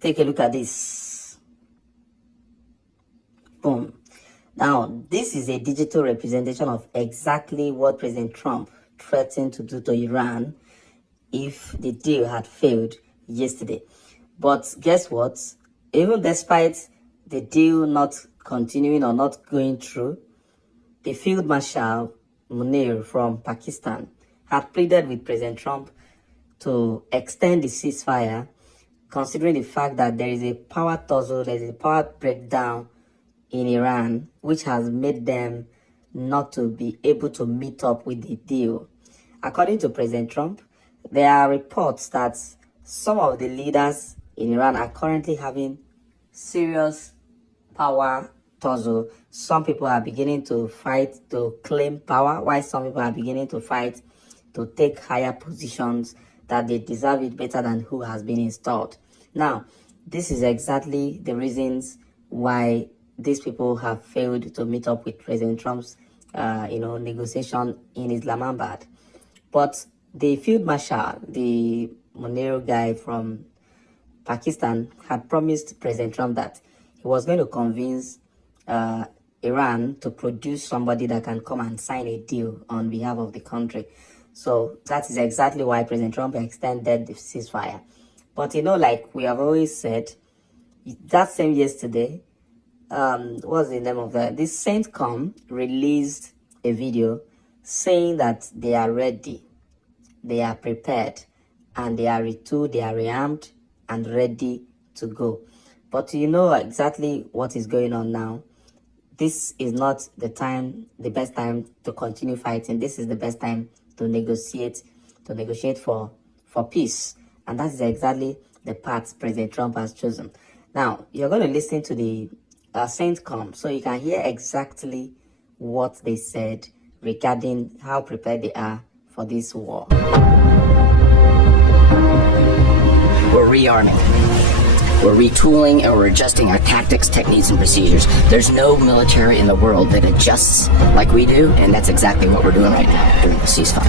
Take a look at this. Boom. Now, this is a digital representation of exactly what President Trump threatened to do to Iran if the deal had failed yesterday. But guess what? Even despite the deal not continuing or not going through, the Field Marshal Munir from Pakistan had pleaded with President Trump to extend the ceasefire, considering the fact that there is a power tussle, there is a power breakdown in Iran, which has made them not to be able to meet up with the deal. According to President Trump, there are reports that some of the leaders in Iran are currently having serious power tussle. Some people are beginning to fight to claim power, while some people are beginning to fight to take higher positions, that they deserve it better than who has been installed. Now, this is exactly the reasons why these people have failed to meet up with President Trump's, negotiation in Islamabad. But the Field Marshal, the Monero guy from Pakistan, had promised President Trump that he was going to convince Iran to produce somebody that can come and sign a deal on behalf of the country. So that is exactly why President Trump extended the ceasefire. But like we have always said, that same yesterday, what's the name of that? This CENTCOM released a video saying that they are ready, they are prepared, and they are retooled, they are rearmed and ready to go. But you know exactly what is going on now. This is not the best time to continue fighting. This is the best time to negotiate for peace. And that is exactly the path President Trump has chosen. Now, you're going to listen to the CENTCOM so you can hear exactly what they said regarding how prepared they are for this war. We're rearming. We're retooling and we're adjusting our tactics, techniques, and procedures. There's no military in the world that adjusts like we do, and that's exactly what we're doing right now during the ceasefire.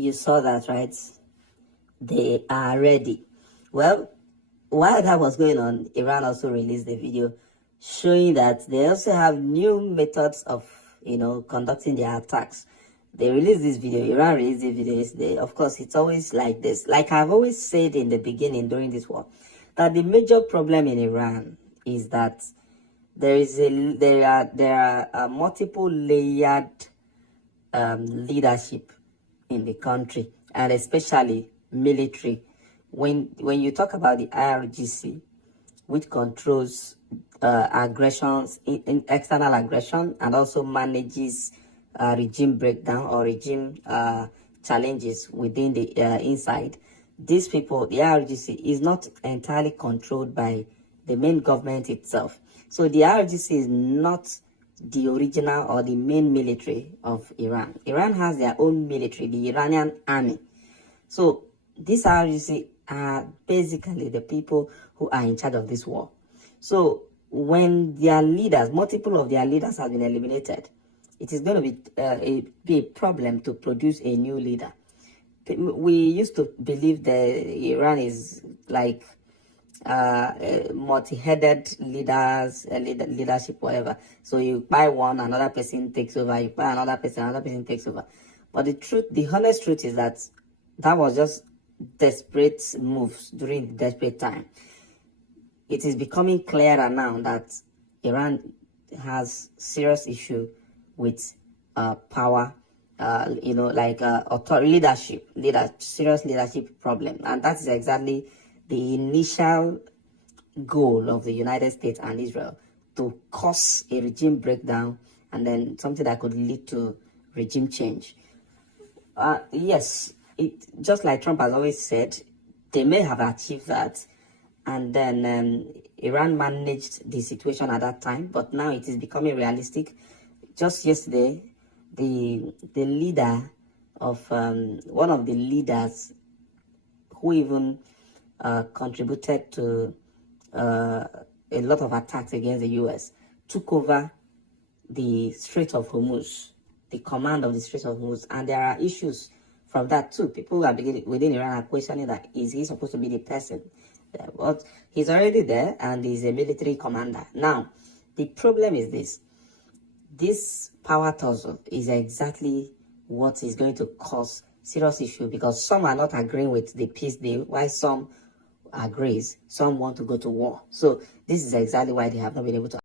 You saw that, right? They are ready. Well, while that was going on, Iran also released a video showing that they also have new methods of, conducting their attacks. They released this video. Iran released the video yesterday. Of course, it's always like this. Like I've always said in the beginning during this war, that the major problem in Iran is that there are multiple layered leadership in the country, and especially military. When you talk about the IRGC, which controls aggressions, in external aggression, and also manages regime breakdown or regime challenges within the inside, these people, the IRGC, is not entirely controlled by the main government itself. So the IRGC is not the original or the main military of Iran. Iran has their own military, the Iranian army. So these IRGC are basically the people who are in charge of this war. So when their leaders, multiple of their leaders have been eliminated, it is going to be a problem to produce a new leader. We used to believe that Iran is like multi-headed leadership, whatever. So you buy one, another person takes over. You buy another person takes over. But the honest truth is that was just desperate moves during the desperate time. It is becoming clearer now that Iran has serious issue with power, serious leadership problem. And that is exactly the initial goal of the United States and Israel, to cause a regime breakdown and then something that could lead to regime change. Yes, it just like Trump has always said, they may have achieved that, and then Iran managed the situation at that time, but now it is becoming realistic. Just yesterday, the leader of one of the leaders who even contributed to a lot of attacks against the U.S. took over the Strait of Hormuz, the command of the Strait of Hormuz, and there are issues from that too. People are within Iran are questioning that is he supposed to be the person, but he's already there and he's a military commander. Now, the problem is this power tussle is exactly what is going to cause serious issue, because some are not agreeing with the peace deal, while some agrees, some want to go to war. So this is exactly why they have not been able to